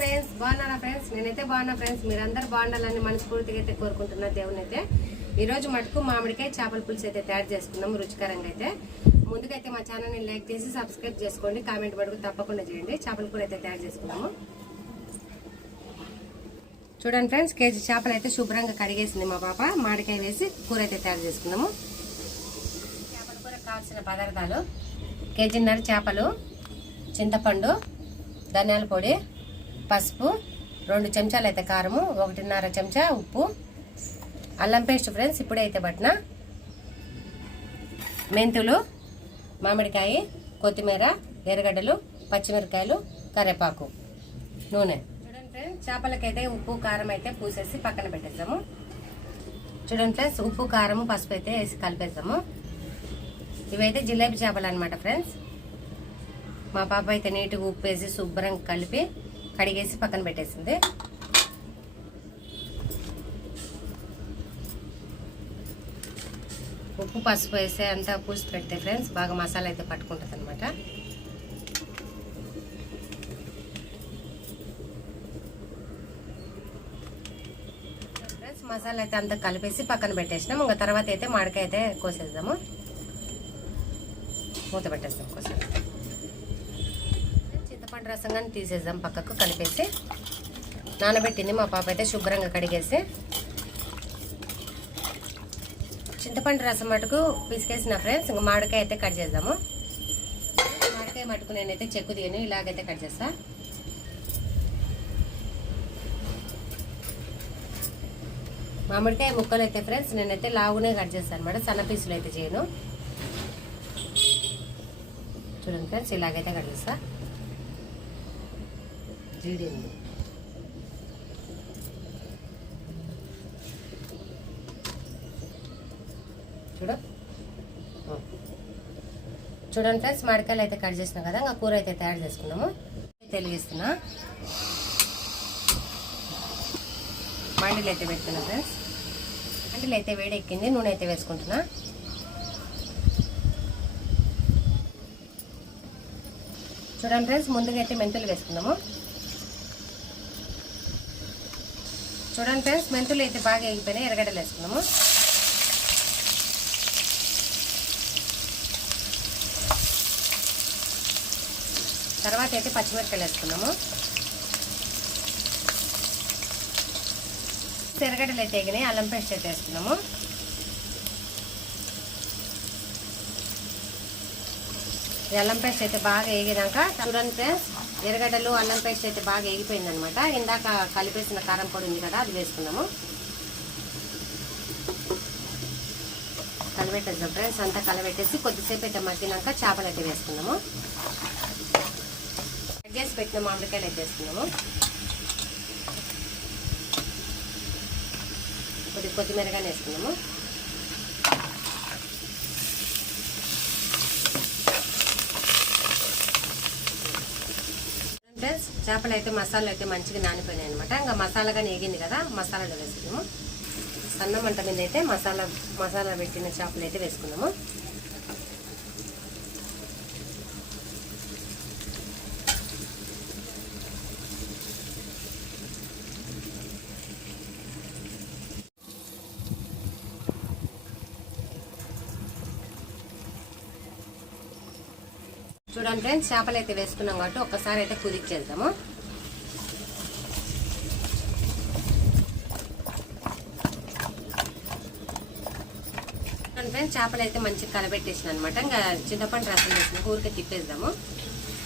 Friends బాగున్నారా friends? నేనైతే బాగున్నా ఫ్రెండ్స్. మీరందరూ బాగుండాలని మనస్ఫూర్తిగా అయితే కోరుకుంటున్నా దేవుని అయితే. ఈరోజు మటుకు మామిడికాయ చేపల పులుసు అయితే తయారు చేసుకున్నాం రుచికరంగా అయితే. ముందుకైతే మా ఛానల్ని లైక్ చేసి సబ్స్క్రైబ్ చేసుకోండి, కామెంట్ పడుకు తప్పకుండా చేయండి. చేపల కూర అయితే తయారు చేసుకున్నాము. చూడండి ఫ్రెండ్స్, కేజీ చేపలు అయితే శుభ్రంగా కడిగేసింది మా పాప. మామిడికాయ వేసి కూర అయితే తయారు చేసుకున్నాము. చేపల కూర కావాల్సిన పదార్థాలు: కేజీన్నర చేపలు, చింతపండు, ధనియాల పొడి, పసుపు, 2 చెంచాలు అయితే కారము, 1.5 చెంచా ఉప్పు, అల్లం పేస్ట్ ఫ్రెండ్స్ ఇప్పుడైతే పట్టిన, మెంతులు, మామిడికాయ, కొత్తిమీర, ఎర్రగడ్డలు, పచ్చిమిరకాయలు, కరివేపాకు, నూనె. చూడండి ఫ్రెండ్స్, చేపలకైతే ఉప్పు కారం అయితే పూసేసి పక్కన పెట్టేద్దాము. చూడండి ఫ్రెండ్స్, ఉప్పు కారము పసుపు అయితే వేసి కలిపేద్దాము. ఇవైతే జిలేబీ చేపలు అనమాట ఫ్రెండ్స్. మా పాప అయితే నీట్గా ఉప్పు వేసి శుభ్రంగా కలిపి కడిగేసి పక్కన పెట్టేసింది. ఉప్పు పసుపు వేసి అంతా పూసి పెడితే ఫ్రెండ్స్ బాగా మసాలా అయితే పట్టుకుంటుంది అనమాట. ఫ్రెండ్స్ మసాలా అయితే అంతా కలిపేసి పక్కన పెట్టేసినాం. ఇంకా తర్వాత అయితే మామిడికాయ అయితే కోసేద్దాము. మూత పెట్టేస్తాం కోసం. చింతపండు రసం కానీ తీసేద్దాం పక్కకు కలిపేసి. నానబెట్టింది మా పాప అయితే శుభ్రంగా కడిగేసి. చింతపండు రసం మటుకు పిసికేసిన ఫ్రెండ్స్. ఇంకా మామిడికాయ అయితే కట్ చేద్దాము. మామిడికాయ మటుకు నేనైతే చెక్కు తీయను, ఇలాగైతే కట్ చేస్తా. మామిడికాయ ముక్కలు అయితే ఫ్రెండ్స్ నేనైతే లావునే కట్ చేస్తాను అనమాట, సన్న పీసులు అయితే చేయను. చూడండి ఫ్రెండ్స్, ఇలాగైతే కట్ చేస్తా. జీడింది చూడండి ఫ్రెండ్స్, మామిడికాయలు అయితే కట్ చేసినాం కదా. ఇంకా కూర అయితే తయారు చేసుకున్నాము. తెలిగిస్తున్నా, మండీలు అయితే పెడుతున్నా ఫ్రెండ్స్. మండీలు అయితే వేడెక్కింది, నూనె అయితే వేసుకుంటున్నా. చూడండి ఫ్రెండ్స్, ముందుగా అయితే మెంతులు వేసుకుందాము. చూడండి ఫ్రెండ్స్, మెంతులు అయితే బాగా ఎగిపోయినాయి. ఎర్రగడ్డలు వేసుకున్నాము. తర్వాత అయితే పచ్చిమిరపకాయలు వేసుకున్నాము. ఎర్రగడ్డలు అయితే ఎగినాయి. అల్లం పేస్ట్ అయితే వేసుకున్నాము. అల్లం పేస్ట్ అయితే బాగా వేగినాక చూడండి ఫ్రెండ్స్, ఎర్రగడ్డలు అల్లం పేస్ట్ అయితే బాగా వేగిపోయింది అనమాట. ఇందాక కలిపేసిన కారం పొడి ఉంది కదా, అది వేసుకున్నాము. కలబెట్టేద్దాం ఫ్రెండ్స్. అంతా కలబెట్టేసి కొద్దిసేపు అయితే మగ్గినాక చేపలు అయితే వేసుకున్నాము. చేసి పెట్టిన మామిడికాయలు అయితే వేసుకున్నాము. కొత్తిమీరగానే వేసుకున్నాము. ఫ్రెండ్స్, చేపలు అయితే మసాలా అయితే మంచిగా నానిపోయినాయి అనమాట. ఇంకా మసాలా కానీ వేగింది కదా, మసాలాలో వేసుకున్నాము. సన్న మంట మీద అయితే మసాలా పెట్టిన చేపలు అయితే వేసుకున్నాము. చూడండి ఫ్రెండ్స్, చేపలు అయితే వేసుకున్నాం కాబట్టి ఒక్కసారి అయితే కుదిర్చేద్దాము. చూడండి ఫ్రెండ్స్, చేపలు అయితే మంచిగా కలబెట్టేసిన అనమాట. ఇంకా చింతపండు రసం వేసిన ఊరికే తిప్పేద్దాము.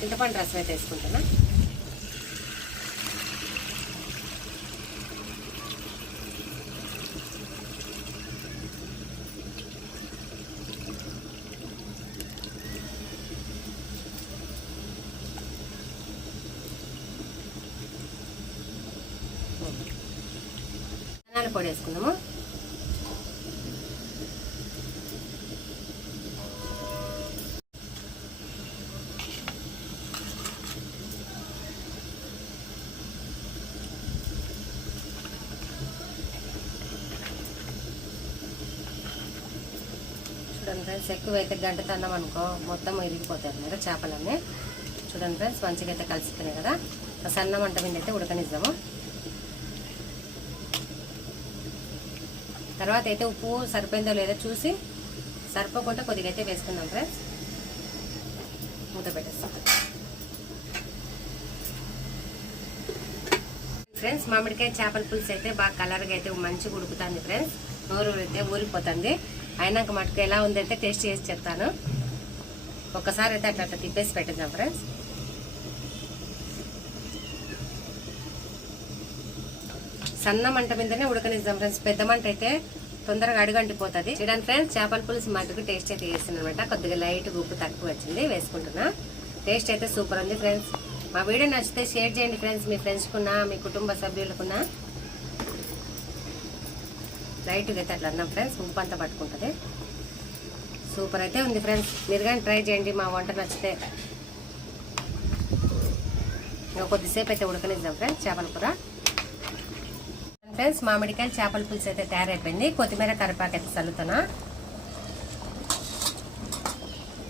చింతపండు రసం అయితే వేసుకుంటున్నా. ధనియాల పొడి వేసుకుందాము. చూడండి ఫ్రెండ్స్, ఎక్కువైతే గంట తన్నాం అనుకో మొత్తం ఇరిగిపోతాయి అన్నమాట చేపలన్నీ. చూడండి ఫ్రెండ్స్, మంచిగా అయితే కలిసిపోయినాయి కదా. సన్న మంట మీద అయితే ఉడకనిద్దాము. తర్వాత అయితే ఉప్పు సరిపోయిందో లేదో చూసి, సరిపోకుండా కొద్దిగా అయితే వేసుకుందాం ఫ్రెండ్స్. మూత పెట్టేస్తాం ఫ్రెండ్స్. మామిడికాయ చేపల పులుసు అయితే బాగా కలర్గా అయితే మంచిగా ఉడుకుతుంది ఫ్రెండ్స్. నోరు అయితే ఊరిపోతుంది. అయినాక మటుకు ఎలా ఉందైతే టేస్ట్ చేసి చెప్తాను. ఒక్కసారి అయితే అట్లా తిప్పేసి పెట్టేద్దాం ఫ్రెండ్స్. సన్న మంట మీదనే ఉడకనిద్దాం ఫ్రెండ్స్. పెద్ద మంట అయితే తొందరగా అడుగంటిపోతుంది. చూడండి ఫ్రెండ్స్, చేపల పులుసు మటుకు టేస్ట్ అయితే వేస్తుంది అనమాట. కొద్దిగా లైట్ ఉప్పు తక్కువ వచ్చింది, వేసుకుంటున్నా. టేస్ట్ అయితే సూపర్ ఉంది ఫ్రెండ్స్. మా వీడియో నచ్చితే షేర్ చేయండి ఫ్రెండ్స్. మీ ఫ్రెండ్స్కున్నా, మీ కుటుంబ సభ్యులకున్నా. లైట్గా అయితే అట్లా అన్నాం ఫ్రెండ్స్. ఉప్పు అంతా పట్టుకుంటుంది. సూపర్ అయితే ఉంది ఫ్రెండ్స్. మీరు కానీ ట్రై చేయండి మా వంట నచ్చితే. ఇంకా కొద్దిసేపు అయితే ఉడకనిద్దాం ఫ్రెండ్స్ చేపల కూర. ఫ్రెండ్స్, మామిడికాయలు చేపల పులుసు అయితే తయారైపోయింది. కొత్తిమీర కరివేపాకు అయితే చల్లుతున్నా.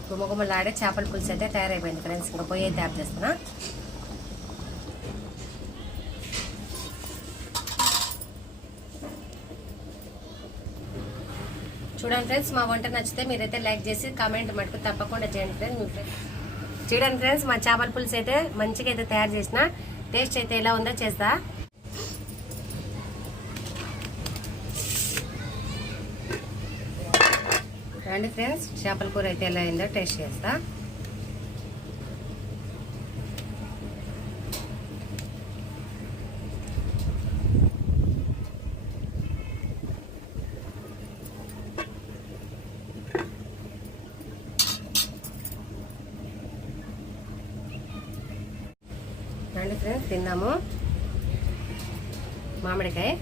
గుమ్మగుమ్మలాడే చేపల పులుసు అయితే తయారైపోయింది ఫ్రెండ్స్. ఇంకా పొయ్యి అయితే ఆఫ్ చేస్తున్నా. చూడండి ఫ్రెండ్స్, మా వంట నచ్చితే మీరైతే లైక్ చేసి కామెంట్ మటుకు తప్పకుండా చేయండి ఫ్రెండ్స్. మీ ఫ్రెండ్స్ చూడండి ఫ్రెండ్స్, మా చేపల పులుసు అయితే మంచిగా అయితే తయారు చేసిన. టేస్ట్ అయితే ఎలా ఉందో చేస్తా. రండి ఫ్రెండ్స్, చేపల కూర అయితే ఎలా అయిందో టేస్ట్ చేస్తా. రండి ఫ్రెండ్స్, తిన్నాము. మామిడికాయ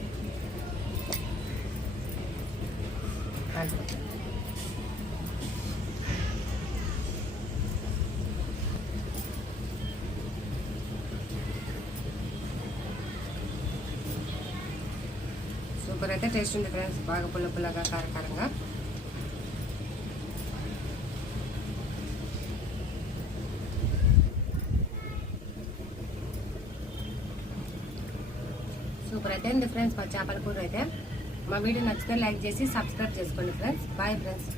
సూపర్ అయితే టేస్ట్ ఉంది ఫ్రెండ్స్. బాగా పుల్ల పుల్లగా కారకారంగా. సూపర్ అయితే ఉంది ఫ్రెండ్స్ మా చేపల కూర అయితే. మా వీడియో నచ్చితే లైక్ చేసి సబ్స్క్రైబ్ చేసుకోండి ఫ్రెండ్స్. Bye friends.